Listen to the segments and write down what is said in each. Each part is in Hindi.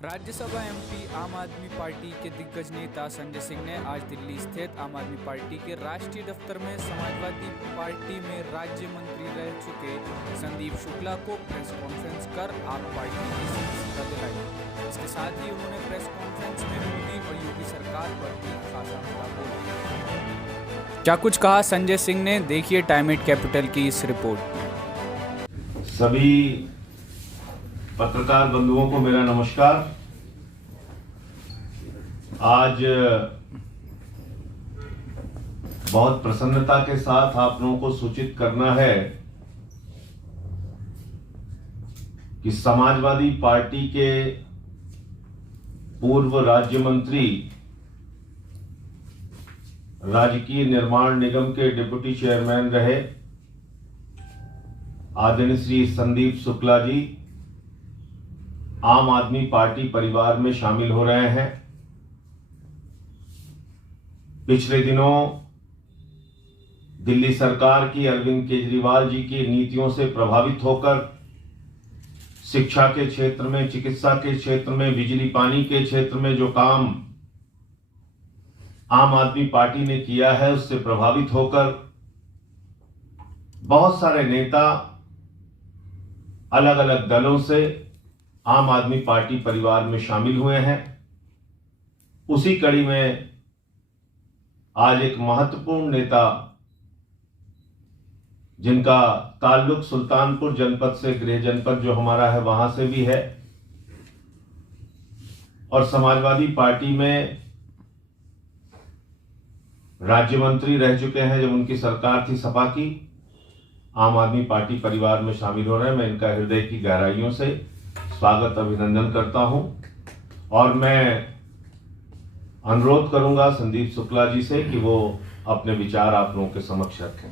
राज्यसभा एमपी आम आदमी पार्टी के दिग्गज नेता संजय सिंह ने आज दिल्ली स्थित आम आदमी पार्टी के राष्ट्रीय दफ्तर में समाजवादी पार्टी में राज्य मंत्री रह चुके संदीप शुक्ला को प्रेस कॉन्फ्रेंस कर आप पार्टी की सदस्यता दिलाई। इसके साथ ही उन्होंने प्रेस कॉन्फ्रेंस में मोदी और योगी सरकार पर भी खासा हमला बोल दिया। क्या कुछ कहा संजय सिंह ने, देखिए टाइम एट कैपिटल की इस रिपोर्ट। सभी पत्रकार बंधुओं को मेरा नमस्कार। आज बहुत प्रसन्नता के साथ आप लोगों को सूचित करना है कि समाजवादी पार्टी के पूर्व राज्य मंत्री, राजकीय निर्माण निगम के डिप्टी चेयरमैन रहे आदरणीय श्री संदीप शुक्ला जी आम आदमी पार्टी परिवार में शामिल हो रहे हैं। पिछले दिनों दिल्ली सरकार की अरविंद केजरीवाल जी की नीतियों से प्रभावित होकर शिक्षा के क्षेत्र में, चिकित्सा के क्षेत्र में, बिजली पानी के क्षेत्र में जो काम आम आदमी पार्टी ने किया है, उससे प्रभावित होकर बहुत सारे नेता अलग अलग दलों से आम आदमी पार्टी परिवार में शामिल हुए हैं। उसी कड़ी में आज एक महत्वपूर्ण नेता, जिनका ताल्लुक सुल्तानपुर जनपद से, गृह जनपद जो हमारा है वहां से भी है, और समाजवादी पार्टी में राज्य मंत्री रह चुके हैं जब उनकी सरकार थी सपा की, आम आदमी पार्टी परिवार में शामिल हो रहे हैं। मैं इनका हृदय की गहराइयों से स्वागत, अभिनंदन करता हूं और मैं अनुरोध करूंगा संदीप शुक्ला जी से कि वो अपने विचार आप लोगों के समक्ष रखें।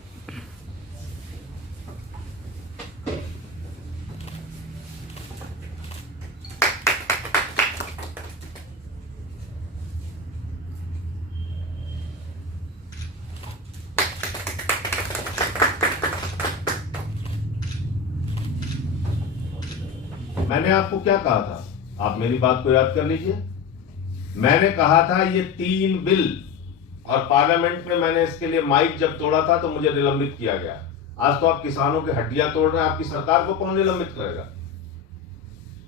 मैंने आपको क्या कहा था, आप मेरी बात को याद कर लीजिए। मैंने कहा था ये 3 बिल, और पार्लियामेंट में मैंने इसके लिए माइक जब तोड़ा था तो मुझे निलंबित किया गया। आज तो आप किसानों की हड्डियां तोड़ रहे हैं, आपकी सरकार को कौन निलंबित करेगा?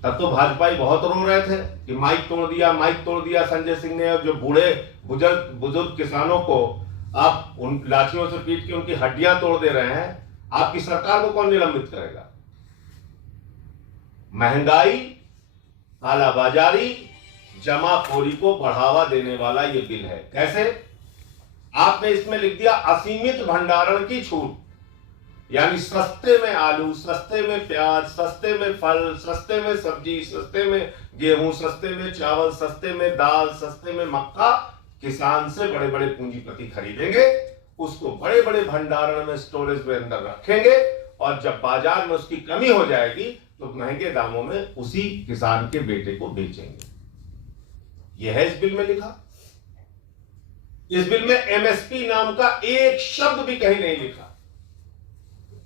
तब तो भाजपाई बहुत रो रहे थे कि माइक तोड़ दिया संजय सिंह ने, और जो बूढ़े बुजुर्ग किसानों को आप उन लाठियों से पीट के उनकी हड्डियां तोड़ दे रहे हैं, आपकी सरकार को कौन निलंबित करेगा? महंगाई, कालाबाजारी, जमाखोरी को बढ़ावा देने वाला ये बिल है। कैसे? आपने इसमें लिख दिया असीमित भंडारण की छूट, यानी सस्ते में आलू, सस्ते में प्याज, सस्ते में फल, सस्ते में सब्जी, सस्ते में गेहूं, सस्ते में चावल, सस्ते में दाल, सस्ते में मक्का किसान से बड़े बड़े पूंजीपति खरीदेंगे, उसको बड़े बड़े भंडारण में, स्टोरेज में अंदर रखेंगे, और जब बाजार में उसकी कमी हो जाएगी तो महंगे दामों में उसी किसान के बेटे को बेचेंगे। यह है इस बिल में लिखा। इस बिल में एमएसपी नाम का एक शब्द भी कहीं नहीं लिखा।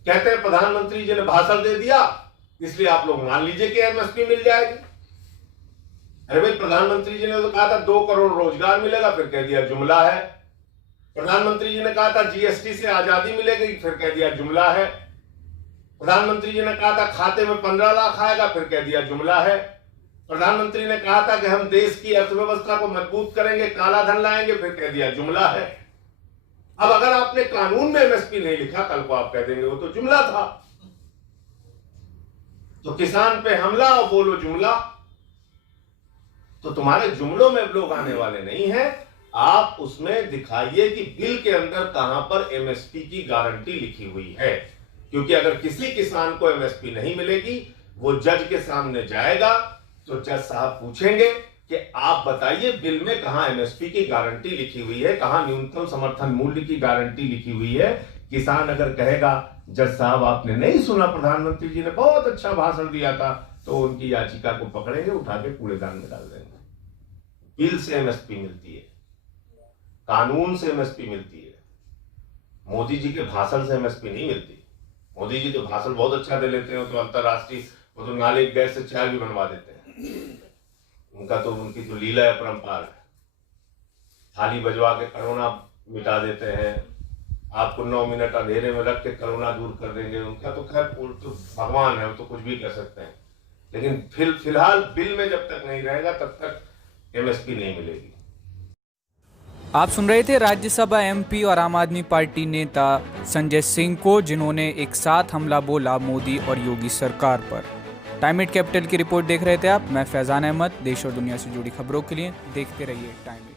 कहते हैं प्रधानमंत्री जी ने भाषण दे दिया इसलिए आप लोग मान लीजिए कि एमएसपी मिल जाएगी। अरे भाई, प्रधानमंत्री जी ने तो कहा था 2 करोड़ रोजगार मिलेगा, फिर कह दिया जुमला है। प्रधानमंत्री जी ने कहा था जीएसटी से आजादी मिलेगी, फिर कह दिया जुमला है। प्रधानमंत्री जी ने कहा था खाते में 15 लाख आएगा, फिर कह दिया जुमला है। प्रधानमंत्री ने कहा था कि हम देश की अर्थव्यवस्था को मजबूत करेंगे, काला धन लाएंगे, फिर कह दिया जुमला है। अब अगर आपने कानून में एमएसपी नहीं लिखा, कल को आप कह देंगे वो तो जुमला था। तो किसान पे हमला और बोलो जुमला। तो तुम्हारे जुमलों में लोग आने वाले नहीं हैं। आप उसमें दिखाइए कि बिल के अंदर कहां पर एमएसपी की गारंटी लिखी हुई है, क्योंकि अगर किसी किसान को एमएसपी नहीं मिलेगी, वो जज के सामने जाएगा तो जज साहब पूछेंगे कि आप बताइए बिल में कहां एमएसपी की गारंटी लिखी हुई है, कहां न्यूनतम समर्थन मूल्य की गारंटी लिखी हुई है। किसान अगर कहेगा जज साहब आपने नहीं सुना, प्रधानमंत्री जी ने बहुत अच्छा भाषण दिया था, तो उनकी याचिका को पकड़ेंगे, उठा के कूड़ेदान में डाल देंगे। बिल से एमएसपी मिलती है, कानून से एमएसपी मिलती है, मोदी जी के भाषण से एमएसपी नहीं मिलती। मोदी जी तो भाषण बहुत अच्छा दे लेते हैं, तो अंतरराष्ट्रीय, वो तो नाले गैस से चाय भी बनवा देते हैं। उनकी तो लीला है, परंपरा है। थाली बजवा के कोरोना मिटा देते हैं, आपको 9 मिनट अंधेरे में रख के कोरोना दूर कर देंगे। उनका तो खैर वो तो भगवान है, वो तो कुछ भी कर सकते हैं। लेकिन फिलहाल बिल में जब तक नहीं रहेगा तब तक एमएसपी नहीं मिलेगी। आप सुन रहे थे राज्यसभा एमपी और आम आदमी पार्टी नेता संजय सिंह को, जिन्होंने एक साथ हमला बोला मोदी और योगी सरकार पर। टाइम इट कैपिटल की रिपोर्ट देख रहे थे आप। मैं फैजान अहमद। देश और दुनिया से जुड़ी खबरों के लिए देखते रहिए टाइम इट।